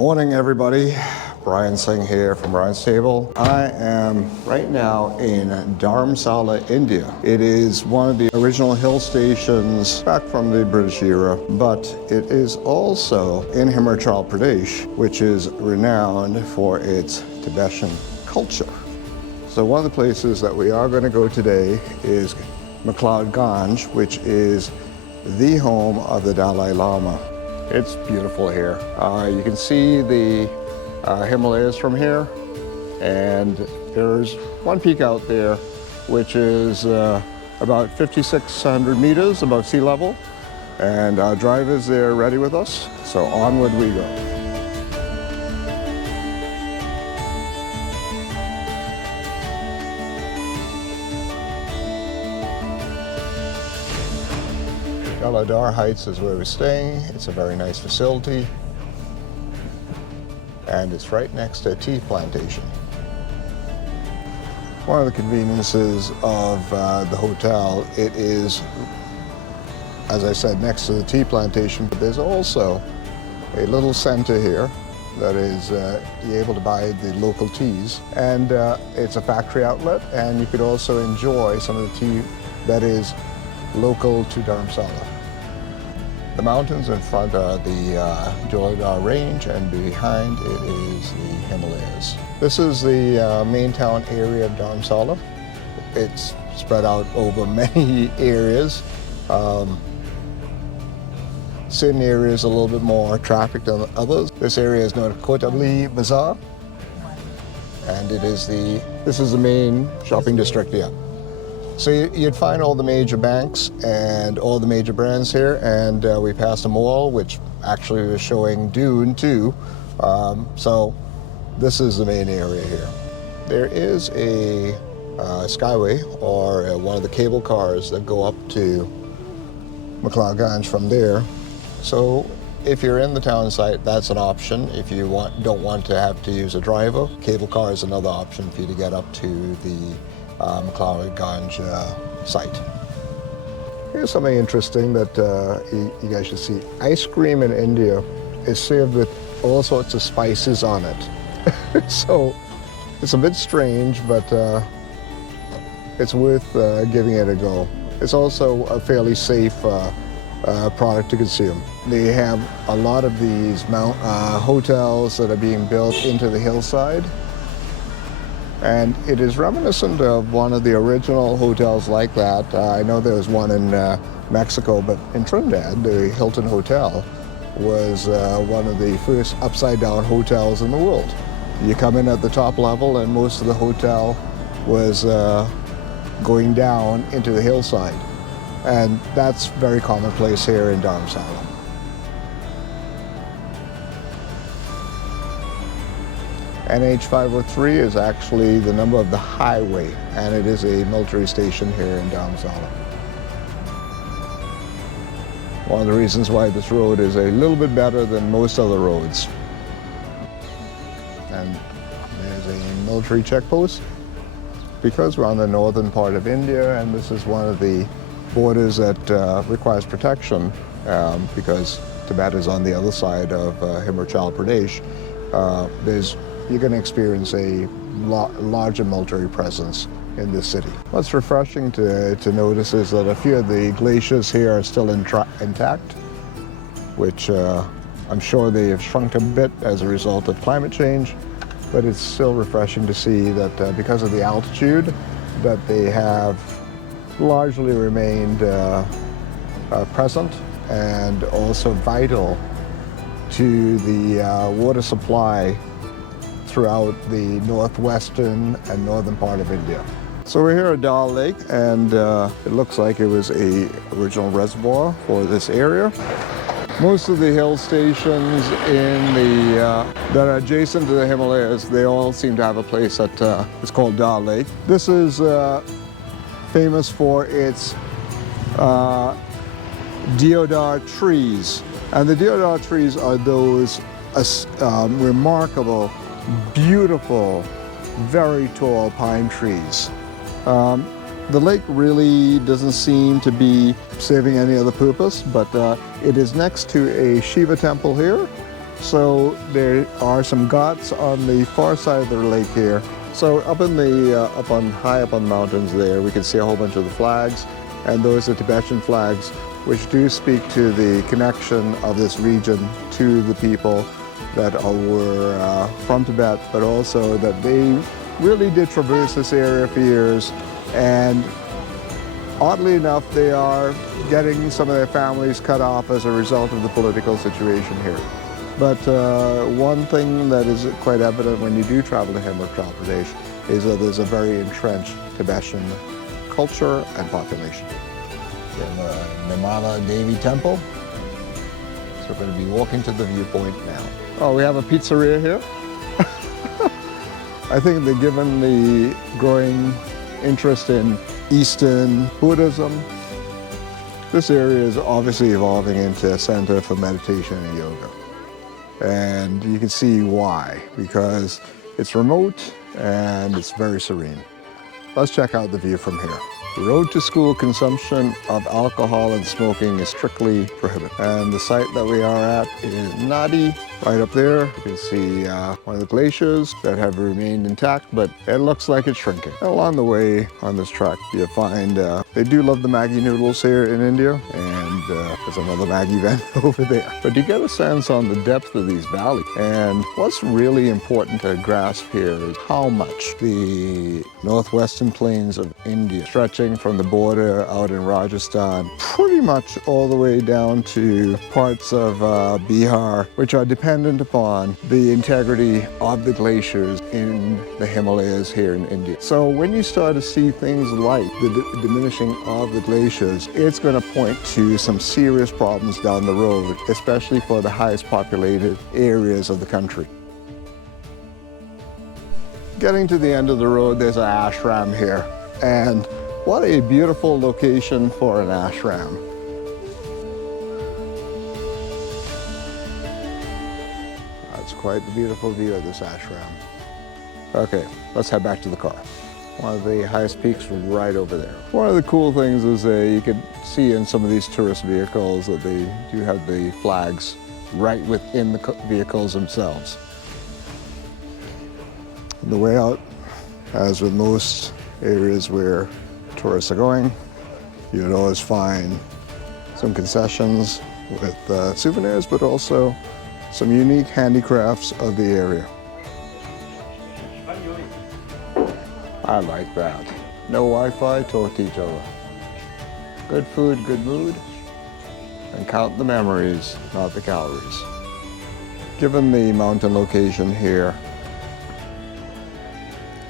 Morning, everybody. Brian Singh here from Brian's Table. I am right now in Dharamshala, India. It is one of the original hill stations back from the British era, but it is also in Himachal Pradesh, which is renowned for its Tibetan culture. So one of the places that we are going to go today is McLeod Ganj, which is the home of the Dalai Lama. It's beautiful here. You can see the Himalayas from here, and there's one peak out there which is about 5,600 meters above sea level, and our driver's there ready with us, so onward we go. Galadar Heights is where we're staying. It's a very nice facility, and it's right next to a tea plantation. One of the conveniences of the hotel, it is, as I said, next to the tea plantation, but there's also a little center here that is you're able to buy the local teas, and it's a factory outlet, and you could also enjoy some of the tea that is local to Dharamshala. The mountains in front are the Joladar Range, and behind it is the Himalayas. This is the main town area of Dharamshala. It's spread out over many areas. Certain areas a little bit more traffic than others. This area is known as Kotabli Bazaar, and this is the main shopping district here. So you'd find all the major banks and all the major brands here, and we passed a mall, which actually was showing Dune too. So this is the main area here. There is a Skyway, or one of the cable cars that go up to McLeod Ganj from there. So if you're in the town site, that's an option. If you don't want to have to use a driver, cable car is another option for you to get up to the McLeod Ganj site. Here's something interesting that you guys should see. Ice cream in India is served with all sorts of spices on it. So it's a bit strange, but it's worth giving it a go. It's also a fairly safe product to consume. They have a lot of these hotels that are being built into the hillside, and it is reminiscent of one of the original hotels like that. I know there was one in Mexico, but in Trinidad, the Hilton Hotel was one of the first upside-down hotels in the world. You come in at the top level, and most of the hotel was going down into the hillside. And that's very commonplace here in Dharamshala. NH503 is actually the number of the highway, and it is a military station here in Dharamshala. One of the reasons why this road is a little bit better than most other roads. And there's a military checkpost because we're on the northern part of India, and this is one of the borders that requires protection because Tibet is on the other side of Himachal Pradesh. You're going to experience a larger military presence in this city. What's refreshing to notice is that a few of the glaciers here are still intact, which I'm sure they have shrunk a bit as a result of climate change, but it's still refreshing to see that because of the altitude, that they have largely remained present and also vital to the water supply throughout the northwestern and northern part of India. So we're here at Dal Lake, and it looks like it was an original reservoir for this area. Most of the hill stations that are adjacent to the Himalayas, they all seem to have a place that is called Dal Lake. This is famous for its deodar trees. And the deodar trees are those remarkable, beautiful, very tall pine trees. The lake really doesn't seem to be serving any other purpose, but it is next to a Shiva temple here, So there are some ghats on the far side of the lake here. So up in the high up on the mountains there, we can see a whole bunch of the flags, and those are Tibetan flags, which do speak to the connection of this region to the people that were from Tibet, but also that they really did traverse this area for years. And oddly enough, they are getting some of their families cut off as a result of the political situation here. But one thing that is quite evident when you do travel to Himachal Pradesh is that there's a very entrenched Tibetan culture and population. We have a Nirmala Devi temple. So we're going to be walking to the viewpoint now. Oh, we have a pizzeria here. I think that given the growing interest in Eastern Buddhism, this area is obviously evolving into a center for meditation and yoga. And you can see why, because it's remote and it's very serene. Let's check out the view from here. The road to school consumption of alcohol and smoking is strictly prohibited. And the site that we are at is Naddi, right up there. You can see one of the glaciers that have remained intact, but it looks like it's shrinking. And along the way on this track, you'll find they do love the Maggi noodles here in India, and there's another Maggi vendor over there. But you get a sense on the depth of these valleys. And what's really important to grasp here is how much the northwestern plains of India, stretching from the border out in Rajasthan, pretty much all the way down to parts of Bihar, which are dependent upon the integrity of the glaciers in the Himalayas here in India. So when you start to see things like the diminishing of the glaciers, it's going to point to some serious problems down the road, especially for the highest populated areas of the country. Getting to the end of the road, there's an ashram here, and what a beautiful location for an ashram. That's quite the beautiful view of this ashram. Okay, let's head back to the car. One of the highest peaks right over there. One of the cool things is you can see in some of these tourist vehicles that they do have the flags right within the vehicles themselves. On the way out, as with most areas where tourists are going, you'd always find some concessions with souvenirs, but also some unique handicrafts of the area. I like that. No Wi-Fi, talk to each other. Good food, good mood, and count the memories, not the calories. Given the mountain location here,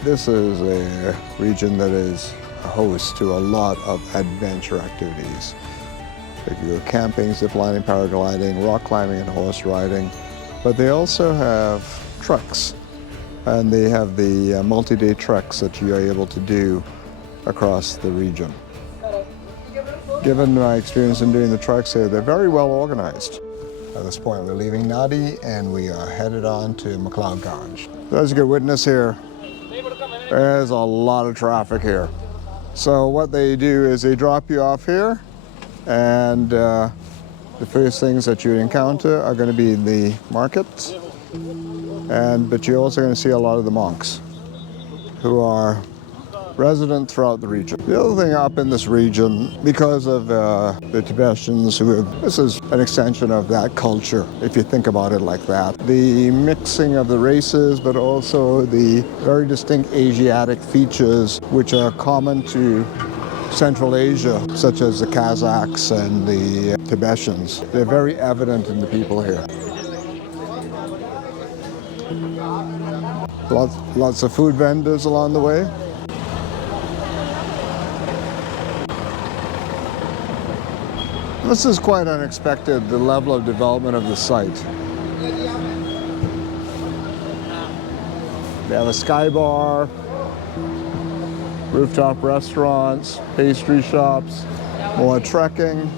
this is a region that is a host to a lot of adventure activities. They can go camping, ziplining, paragliding, rock climbing, and horse riding. But they also have treks, and they have the multi-day treks that you are able to do across the region. Given my experience in doing the treks here, they're very well organized. At this point, we're leaving Naddi, and we are headed on to McLeod Ganj. As you can witness here, there's a lot of traffic here. So what they do is they drop you off here, and the first things that you encounter are going to be the markets, but you're also going to see a lot of the monks who are resident throughout the region. The other thing up in this region, because of the Tibetans, this is an extension of that culture, if you think about it like that. The mixing of the races, but also the very distinct Asiatic features which are common to Central Asia, such as the Kazakhs and the Tibetans. They're very evident in the people here. Lots of food vendors along the way. This is quite unexpected, the level of development of the site. They have a sky bar, rooftop restaurants, pastry shops, more trekking.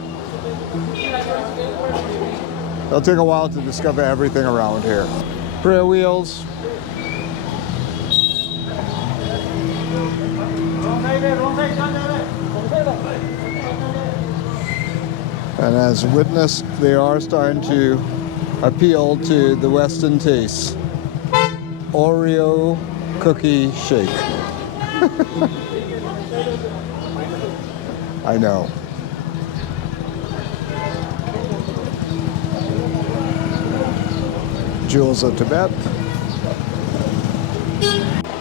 It'll take a while to discover everything around here. Prayer wheels. And as witness, they are starting to appeal to the Western tastes. Oreo cookie shake. I know. Jewels of Tibet.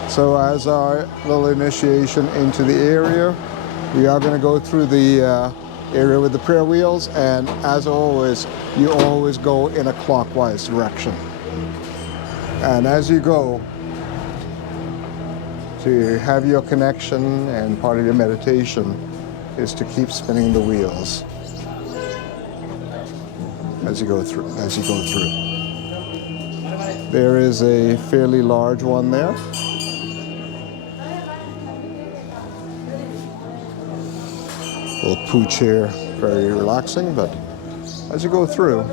So as our little initiation into the area, we are going to go through the area with the prayer wheels, and as always, you always go in a clockwise direction. And as you go, to have your connection and part of your meditation is to keep spinning the wheels as you go through. There is a fairly large one there. A little pooch here, very relaxing, but as you go through,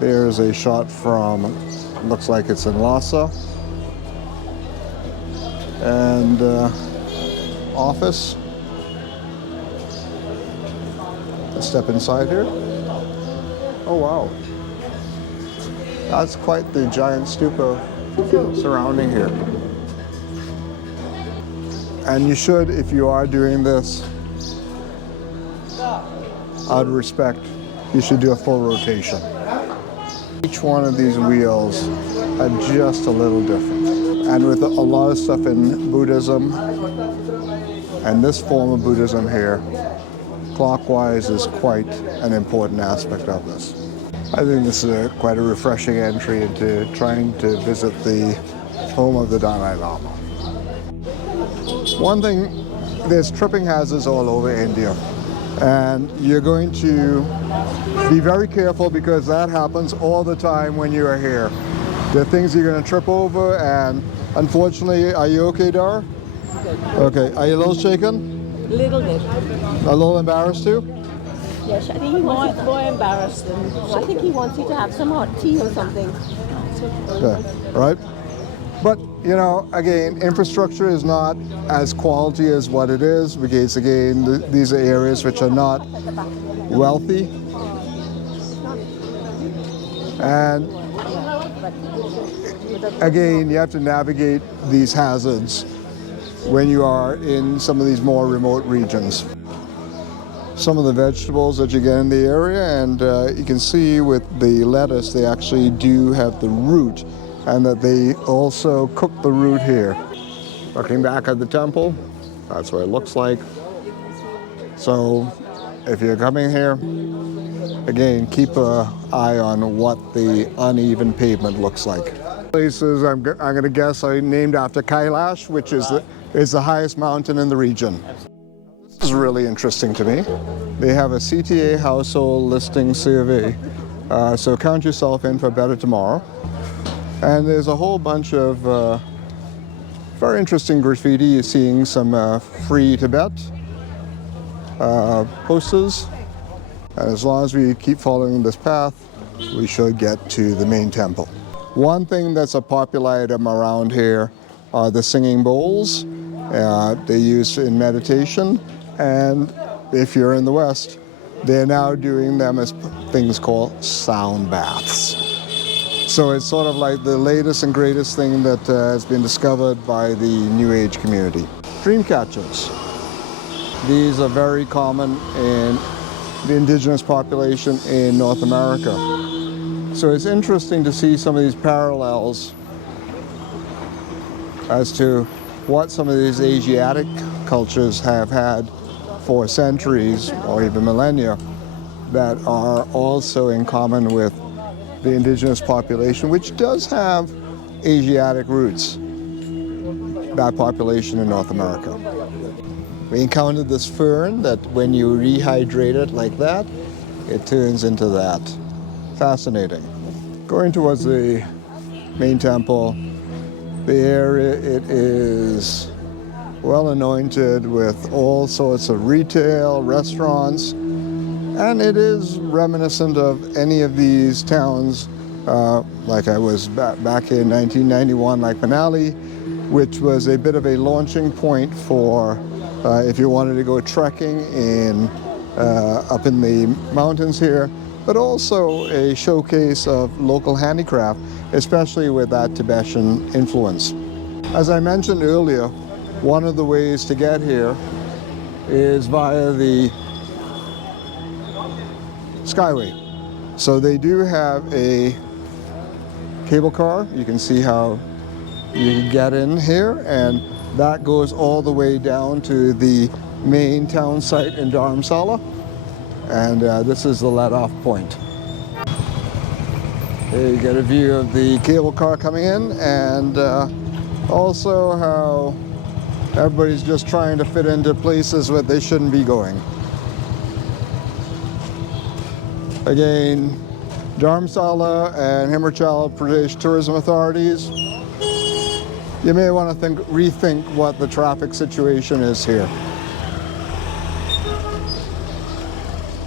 there's a shot from, looks like it's in Lhasa, and office. Let's step inside here. Oh wow, that's quite the giant stupa surrounding here. And you should, if you are doing this, out of respect, you should do a full rotation. Each one of these wheels are just a little different. And with a lot of stuff in Buddhism, and this form of Buddhism here, clockwise is quite an important aspect of this. I think this is quite a refreshing entry into trying to visit the home of the Dalai Lama. One thing, there's tripping hazards all over India, and you're going to be very careful because that happens all the time when you are here. There are things you're going to trip over, and unfortunately, are you okay, Dara? Okay, are you a little shaken? A little bit. A little embarrassed too? Yes, I think he wants more embarrassed than. I think he wants you to have some hot tea or something. Yeah, right? But, you know, again, infrastructure is not as quality as what it is, because, again, these are areas which are not wealthy. And, again, you have to navigate these hazards when you are in some of these more remote regions. Some of the vegetables that you get in the area, and you can see with the lettuce, they actually do have the root, and that they also cook the root here. Looking back at the temple, that's what it looks like. So if you're coming here, again, keep an eye on what the uneven pavement looks like. Places I'm going to guess are named after Kailash, which is the highest mountain in the region. This is really interesting to me. They have a CTA household listing survey, so count yourself in for better tomorrow. And there's a whole bunch of very interesting graffiti. You're seeing some free Tibet posters. And as long as we keep following this path, we should get to the main temple. One thing that's a popular item around here are the singing bowls. They're used in meditation. And if you're in the West, they're now doing them as things called sound baths. So it's sort of like the latest and greatest thing that has been discovered by the New Age community. Dream catchers. These are very common in the indigenous population in North America. So it's interesting to see some of these parallels as to what some of these Asiatic cultures have had for centuries or even millennia that are also in common with the indigenous population, which does have Asiatic roots, that population in North America. We encountered this fern that when you rehydrate it like that, it turns into that. Fascinating. Going towards the main temple, the area, it is well anointed with all sorts of retail, restaurants, and it is reminiscent of any of these towns, like I was back in 1991, like Manali, which was a bit of a launching point for if you wanted to go trekking in up in the mountains here, but also a showcase of local handicraft, especially with that Tibetan influence. As I mentioned earlier, one of the ways to get here is via the Skyway. So they do have a cable car. You can see how you can get in here, and that goes all the way down to the main town site in Dharamshala. And this is the let-off point. Here you get a view of the cable car coming in, and also how everybody's just trying to fit into places where they shouldn't be going. Again, Dharamshala and Himachal Pradesh tourism authorities, you may want to rethink what the traffic situation is here.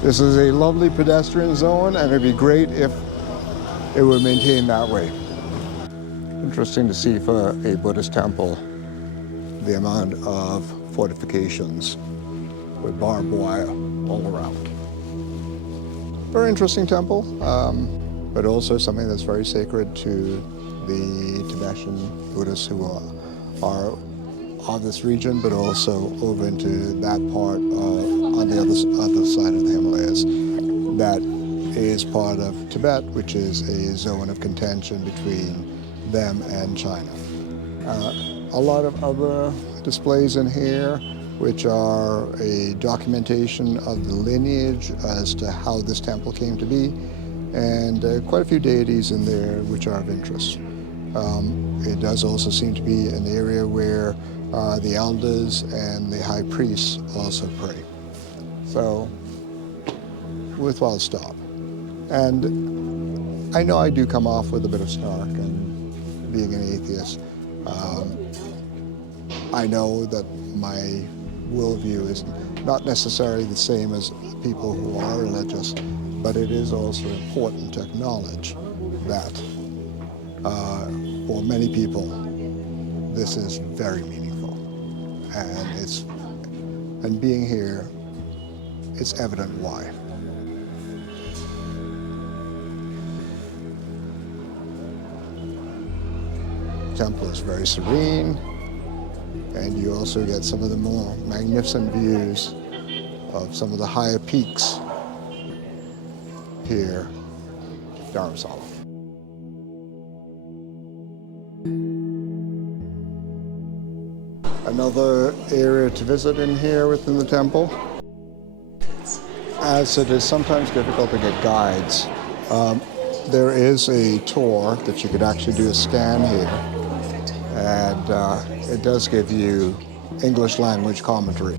This is a lovely pedestrian zone, and it'd be great if it were maintained that way. Interesting to see for a Buddhist temple the amount of fortifications with barbed wire all around. Very interesting temple, but also something that's very sacred to the Tibetan Buddhists who are of this region, but also over into that part on the other side of the Himalayas that is part of Tibet, which is a zone of contention between them and China. A lot of other displays in here, which are a documentation of the lineage as to how this temple came to be, and quite a few deities in there which are of interest. It does also seem to be an area where the elders and the high priests also pray. So, worthwhile stop. And I know I do come off with a bit of snark and being an atheist. I know that my worldview is not necessarily the same as people who are religious, but it is also important to acknowledge that for many people, this is very meaningful. And being here, it's evident why. The temple is very serene, and you also get some of the more magnificent views of some of the higher peaks here, Dharamshala. Another area to visit in here within the temple, as it is sometimes difficult to get guides, there is a tour that you could actually do a scan here, and it does give you English language commentary.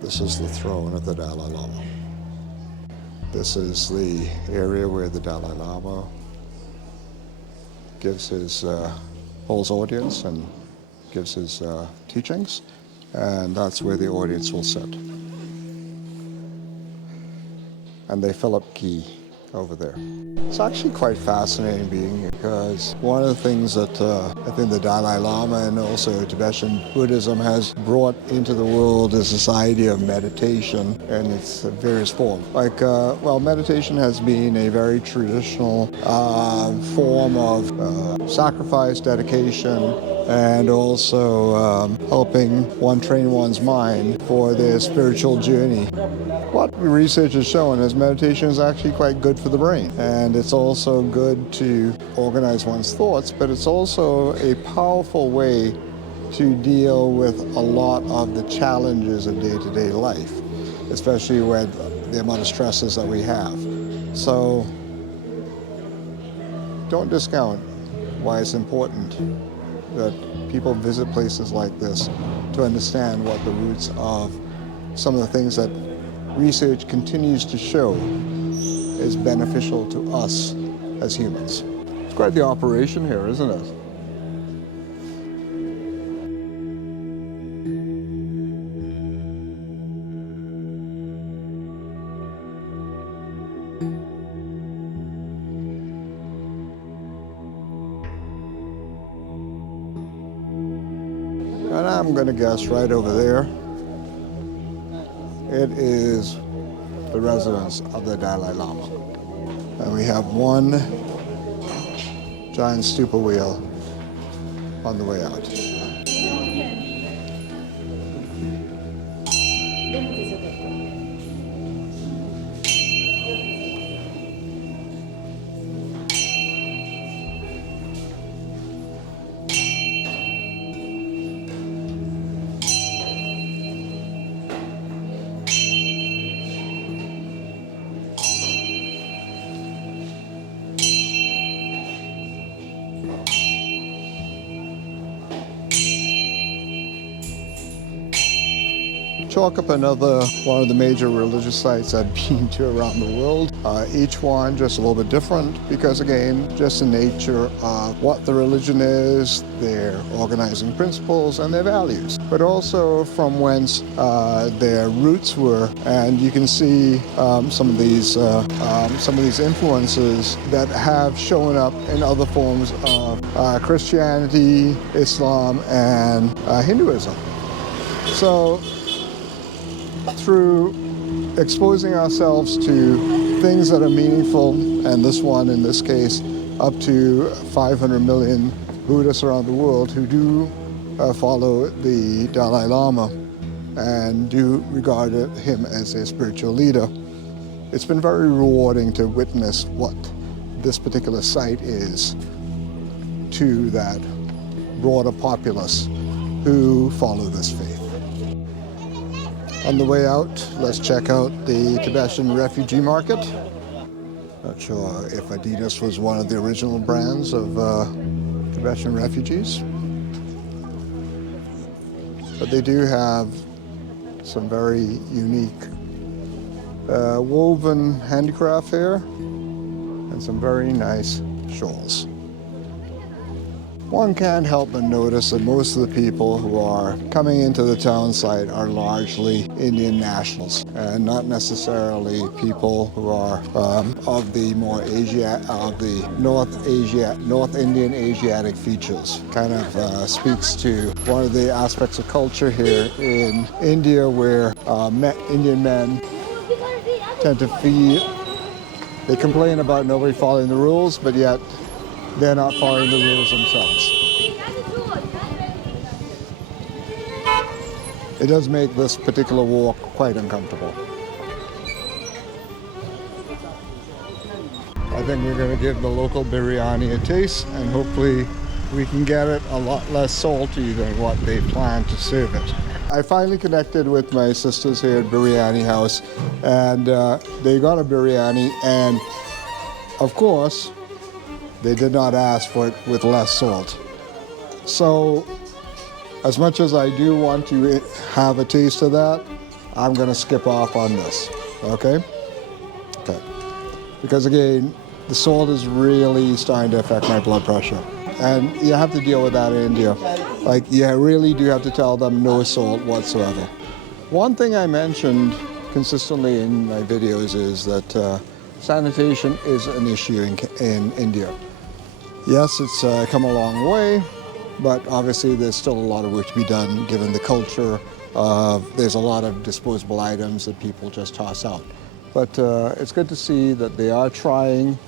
This is the throne of the Dalai Lama. This is the area where the Dalai Lama gives his holds audience and gives his teachings, and that's where the audience will sit. And they fill up key over there. It's actually quite fascinating being here, because one of the things that I think the Dalai Lama and also Tibetan Buddhism has brought into the world is this idea of meditation and its various forms. Like, meditation has been a very traditional form of sacrifice, dedication, and also helping one train one's mind for their spiritual journey. What research has shown is meditation is actually quite good for the brain, and it's also good to organize one's thoughts, but it's also a powerful way to deal with a lot of the challenges of day-to-day life, especially with the amount of stresses that we have. So don't discount why it's important that people visit places like this to understand what the roots of some of the things that research continues to show is beneficial to us as humans. It's quite the operation here, isn't it? And I'm going to guess right over there, it is the residence of the Dalai Lama. And we have one giant stupa wheel on the way out. Chalk up another one of the major religious sites I've been to around the world. Each one just a little bit different because, again, just the nature of what the religion is, their organizing principles and their values, but also from whence their roots were. And you can see some of these influences that have shown up in other forms of Christianity, Islam, and Hinduism. So, through exposing ourselves to things that are meaningful, and this one in this case up to 500 million Buddhists around the world who do follow the Dalai Lama and do regard him as their spiritual leader. It's been very rewarding to witness what this particular site is to that broader populace who follow this faith. On the way out, let's check out the Tibetan refugee market. Not sure if Adidas was one of the original brands of Tibetan refugees, but they do have some very unique woven handicraft here and some very nice shawls. One can't help but notice that most of the people who are coming into the town site are largely Indian nationals and not necessarily people who are of the more North Indian Asiatic features. Kind of speaks to one of the aspects of culture here in India where Indian men tend to feel, they complain about nobody following the rules, but yet they're not following the rules themselves. It does make this particular walk quite uncomfortable. I think we're going to give the local biryani a taste, and hopefully we can get it a lot less salty than what they plan to serve it. I finally connected with my sisters here at Biryani House, and they got a biryani, and of course, they did not ask for it with less salt. So, as much as I do want to have a taste of that, I'm going to skip off on this, okay? Okay. Because again, the salt is really starting to affect my blood pressure. And you have to deal with that in India. Like, you really do have to tell them no salt whatsoever. One thing I mentioned consistently in my videos is that sanitation is an issue in India. Yes, it's come a long way, but obviously there's still a lot of work to be done given the culture of there's a lot of disposable items that people just toss out. But it's good to see that they are trying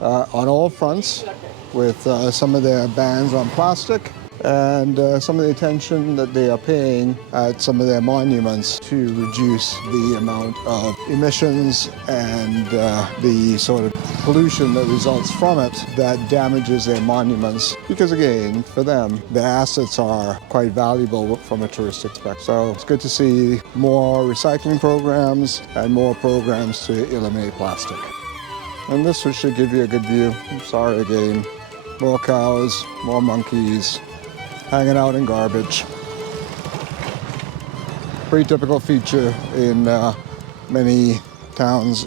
on all fronts with some of their bans on plastic and some of the attention that they are paying at some of their monuments to reduce the amount of emissions and the sort of pollution that results from it that damages their monuments. Because again, for them, their assets are quite valuable from a touristic perspective. So it's good to see more recycling programs and more programs to eliminate plastic. And this should give you a good view. I'm sorry again. More cows, more monkeys, hanging out in garbage. Pretty typical feature in many towns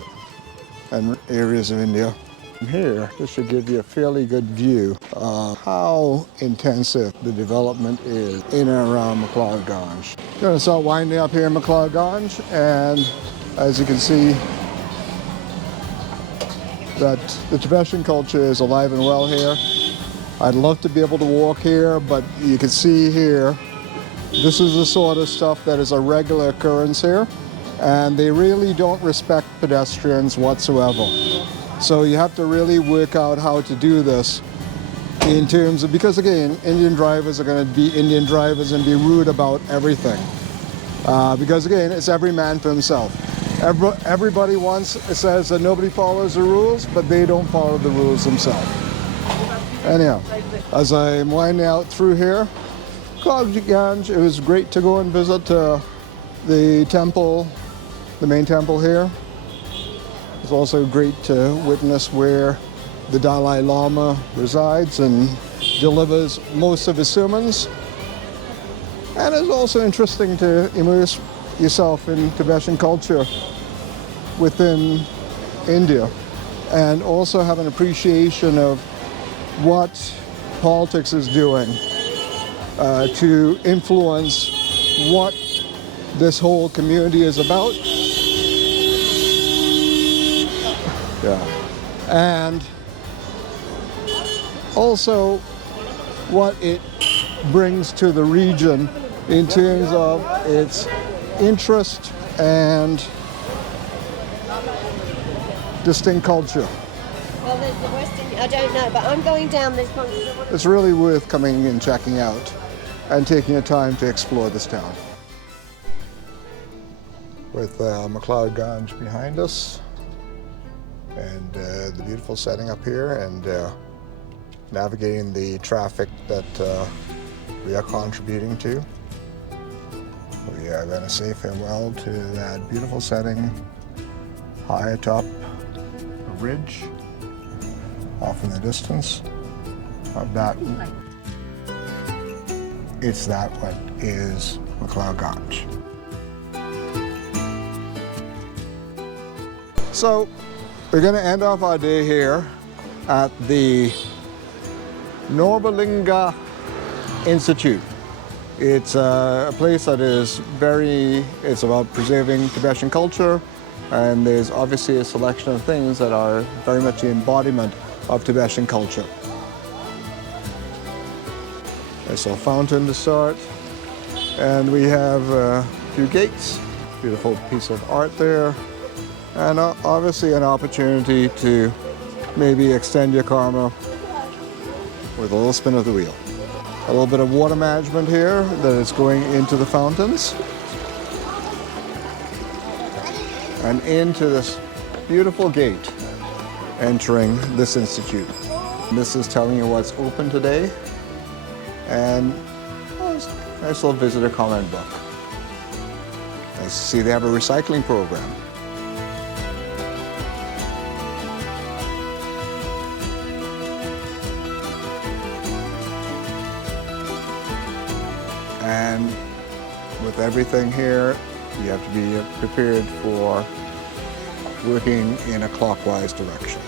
and areas of India. From here, this should give you a fairly good view of how intensive the development is in and around McLeod Ganj. I'm going to start winding up here in McLeod Ganj, and as you can see, that the Tibetan culture is alive and well here. I'd love to be able to walk here, but you can see here This is the sort of stuff that is a regular occurrence here, and they really don't respect pedestrians whatsoever. So you have to really work out how to do this in terms of, because again, Indian drivers are going to be Indian drivers and be rude about everything. Because again, it's every man for himself. Everybody says that nobody follows the rules, but they don't follow the rules themselves. Anyhow, as I'm winding out through here, Ganj, it was great to go and visit the temple, the main temple here. It's also great to witness where the Dalai Lama resides and delivers most of his sermons. And it's also interesting to immerse yourself in Tibetan culture within India and also have an appreciation of what politics is doing to influence what this whole community is about. Yeah. And also what it brings to the region in terms of its interest and distinct culture. Well, there's the Western, I don't know, but I'm going down this one. It's really worth coming and checking out and taking your time to explore this town. With McLeod Ganj behind us and the beautiful setting up here and navigating the traffic that we are contributing to. We are going to say farewell to that beautiful setting high atop a ridge off in the distance of that. It's that what is McLeod Ganj. So we're going to end off our day here at the Norolinga Institute. It's a place that is it's about preserving Tibetan culture, and there's obviously a selection of things that are very much the embodiment of Tibetan culture. There's a fountain to start, and we have a few gates, beautiful piece of art there, and obviously an opportunity to maybe extend your karma with a little spin of the wheel. A little bit of water management here that is going into the fountains and into this beautiful gate entering this institute. This is telling you what's open today, and nice little visitor comment book. Nice to see they have a recycling program. And with everything here, you have to be prepared for working in a clockwise direction.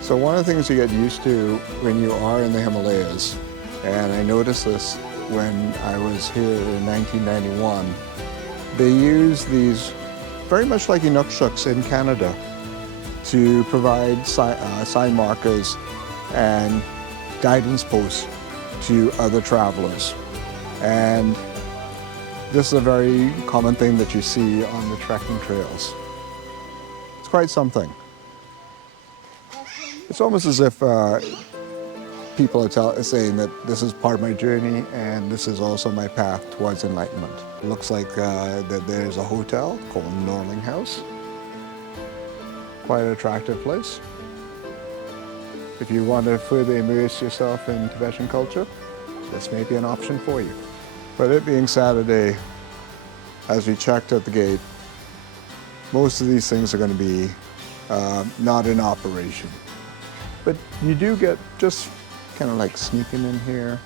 So one of the things you get used to when you are in the Himalayas, and I noticed this when I was here in 1991, they use these very much like inukshuks in Canada to provide sign markers and guidance posts to other travelers. And this is a very common thing that you see on the trekking trails. It's quite something. It's almost as if people are saying that this is part of my journey and this is also my path towards enlightenment. It looks like that there's a hotel called Norolinga House. Quite an attractive place. If you want to further immerse yourself in Tibetan culture, this may be an option for you. But it being Saturday, as we checked at the gate, most of these things are going to be not in operation. But you do get, just kind of like sneaking in here,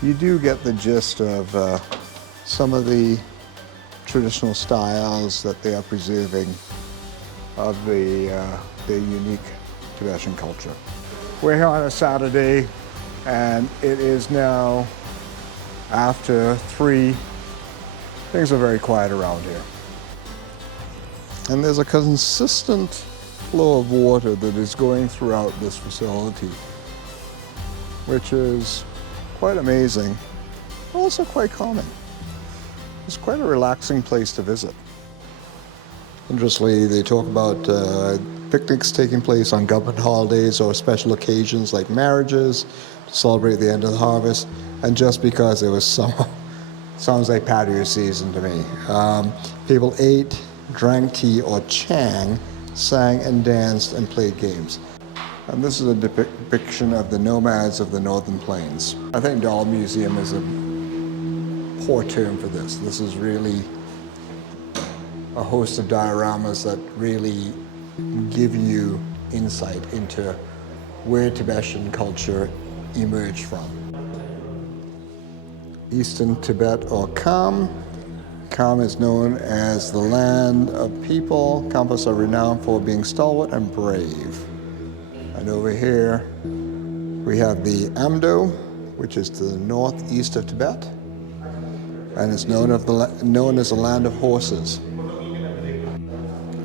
you do get the gist of some of the traditional styles that they are preserving of the unique Tibetan culture. We're here on a Saturday, and it is now after 3. Things are very quiet around here. And there's a consistent flow of water that is going throughout this facility, which is quite amazing, also quite calming. It's quite a relaxing place to visit. Interestingly, they talk about picnics taking place on government holidays or special occasions like marriages to celebrate the end of the harvest. And just because it was summer, sounds like patio season to me. People ate, drank tea or chang, sang and danced and played games. And this is a depiction of the nomads of the northern plains. I think Dal Museum is a poor term for this. This is really a host of dioramas that really give you insight into where Tibetan culture emerged from. Eastern Tibet, or Kham. Kham is known as the land of people. Khampas are renowned for being stalwart and brave. And over here, we have the Amdo, which is to the northeast of Tibet, and it's known as the land of horses.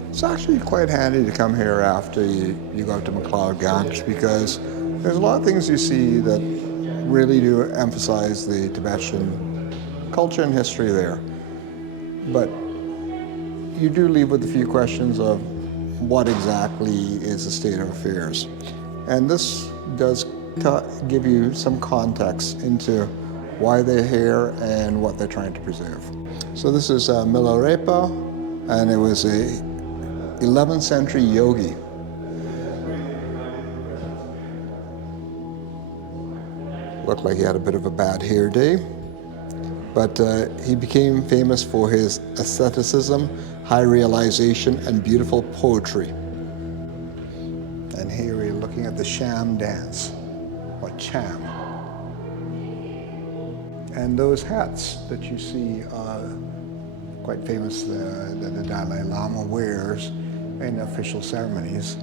It's actually quite handy to come here after you go up to McLeod Ganj, because there's a lot of things you see that really do emphasize the Tibetan culture and history there. But you do leave with a few questions of what exactly is the state of affairs. And this does give you some context into why they're here and what they're trying to preserve. So this is Milarepa, and it was a 11th century yogi. Looked like he had a bit of a bad hair day, but he became famous for his asceticism, high realization, and beautiful poetry. And here we're looking at the sham dance, or cham. And those hats that you see are quite famous that the Dalai Lama wears in official ceremonies.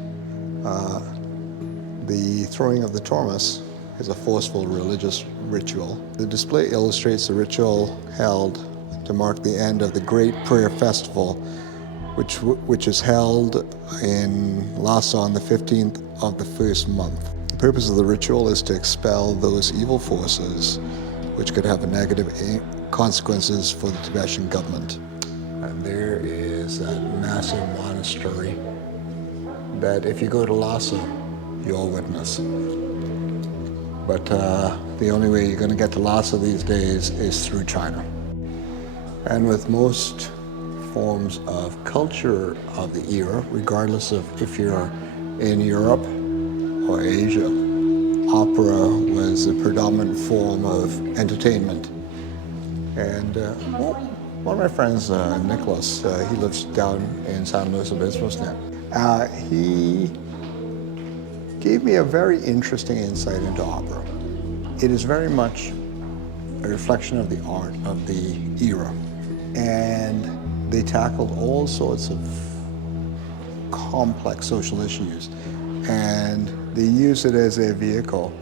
The throwing of the tormas is a forceful religious ritual. The display illustrates the ritual held to mark the end of the Great Prayer Festival, which is held in Lhasa on the 15th of the first month. The purpose of the ritual is to expel those evil forces which could have negative consequences for the Tibetan government. And there is a massive monastery that if you go to Lhasa, you'll witness. But the only way you're going to get to Lhasa these days is through China. And with most forms of culture of the era, regardless of if you're in Europe or Asia, opera was a predominant form of entertainment. And one of my friends, Nicholas, he lives down in San Luis Obispo now. He gave me a very interesting insight into opera. It is very much a reflection of the art of the era. And they tackled all sorts of complex social issues. And they use it as a vehicle,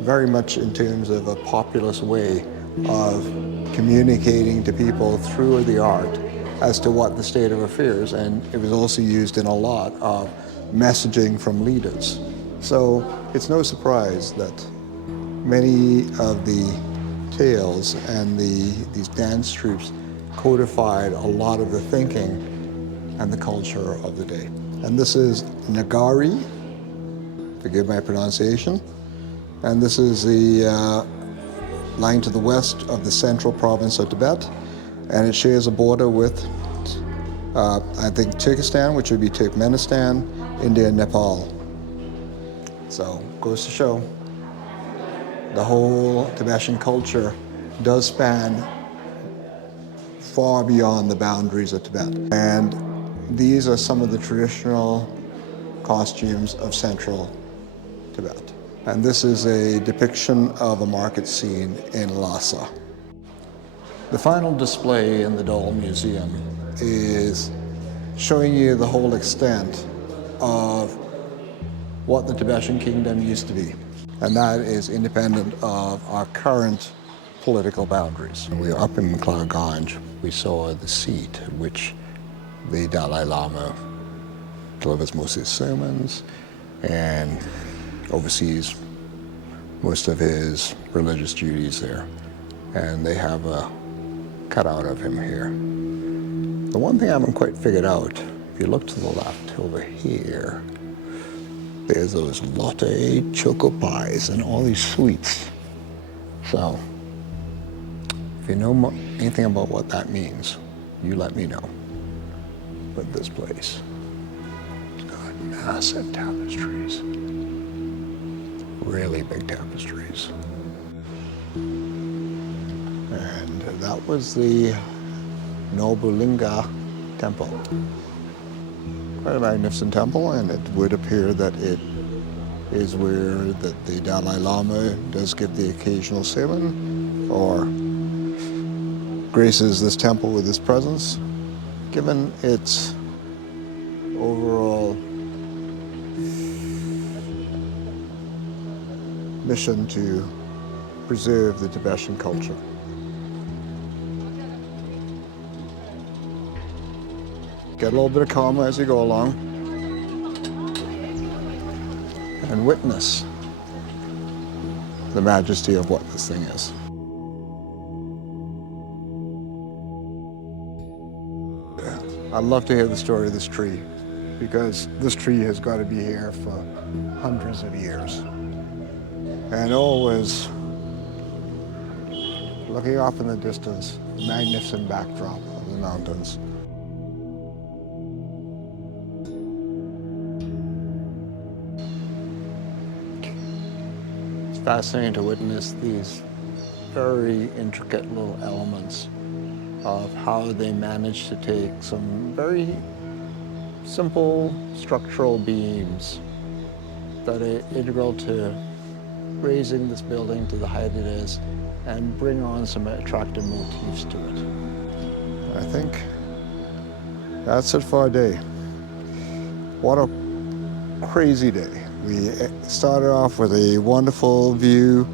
very much in terms of a populist way of communicating to people through the art as to what the state of affairs, and it was also used in a lot of messaging from leaders. So it's no surprise that many of the tales and these dance troupes codified a lot of the thinking and the culture of the day. And this is Nagari, forgive my pronunciation, and this is the lying to the west of the central province of Tibet, and it shares a border with, I think, Turkestan, which would be Turkmenistan, India, and Nepal. So, goes to show, the whole Tibetan culture does span far beyond the boundaries of Tibet. And these are some of the traditional costumes of central Tibet. And this is a depiction of a market scene in Lhasa. The final display in the Dal Museum is showing you the whole extent of what the Tibetan kingdom used to be. And that is independent of our current political boundaries. When we were up in McLeod Ganj, we saw the seat which the Dalai Lama delivers most of his sermons and oversees most of his religious duties there. And they have a cutout of him here. The one thing I haven't quite figured out, if you look to the left over here, there's those latte choco pies and all these sweets. So, if you know anything about what that means, you let me know. But this place, it's got massive tapestries, really big tapestries. And that was the Norolinga Temple. Quite a magnificent temple, and it would appear that it is where the Dalai Lama does give the occasional sermon or graces this temple with his presence, given its overall mission to preserve the Tibetan culture. Get a little bit of calm as you go along and witness the majesty of what this thing is. I'd love to hear the story of this tree, because this tree has got to be here for hundreds of years. And always looking off in the distance, magnificent backdrop of the mountains. Fascinating to witness these very intricate little elements of how they managed to take some very simple structural beams that are integral to raising this building to the height it is and bring on some attractive motifs to it. I think that's it for our day. What a crazy day. We started off with a wonderful view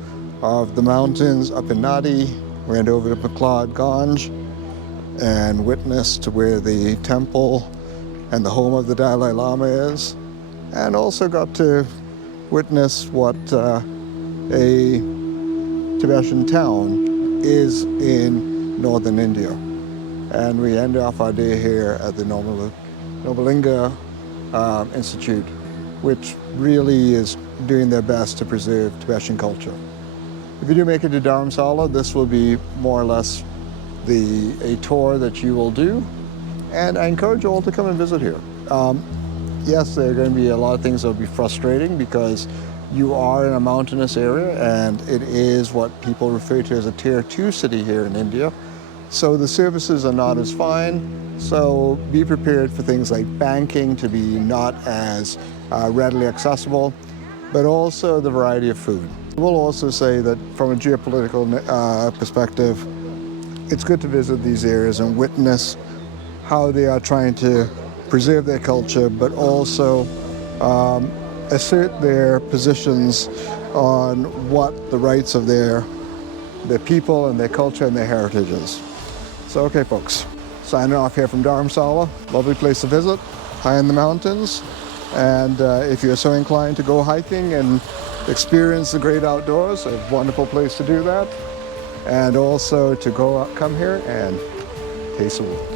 of the mountains up in Naddi, went over to McLeod Ganj and witnessed where the temple and the home of the Dalai Lama is, and also got to witness what a Tibetan town is in northern India. And we end off our day here at the Norolinga Institute, which really is doing their best to preserve Tibetan culture. If you do make it to Dharamshala, this will be more or less a tour that you will do, and I encourage you all to come and visit here. Yes, there are going to be a lot of things that will be frustrating because you are in a mountainous area, and it is what people refer to as a Tier 2 city here in India. So the services are not as fine, so be prepared for things like banking to be not as readily accessible, but also the variety of food. We'll also say that from a geopolitical perspective, it's good to visit these areas and witness how they are trying to preserve their culture, but also assert their positions on what the rights of their people and their culture and their heritage is. So, okay, folks, signing off here from Dharamshala. Lovely place to visit, high in the mountains. And if you're so inclined to go hiking and experience the great outdoors, a wonderful place to do that. And also to come here and taste the world.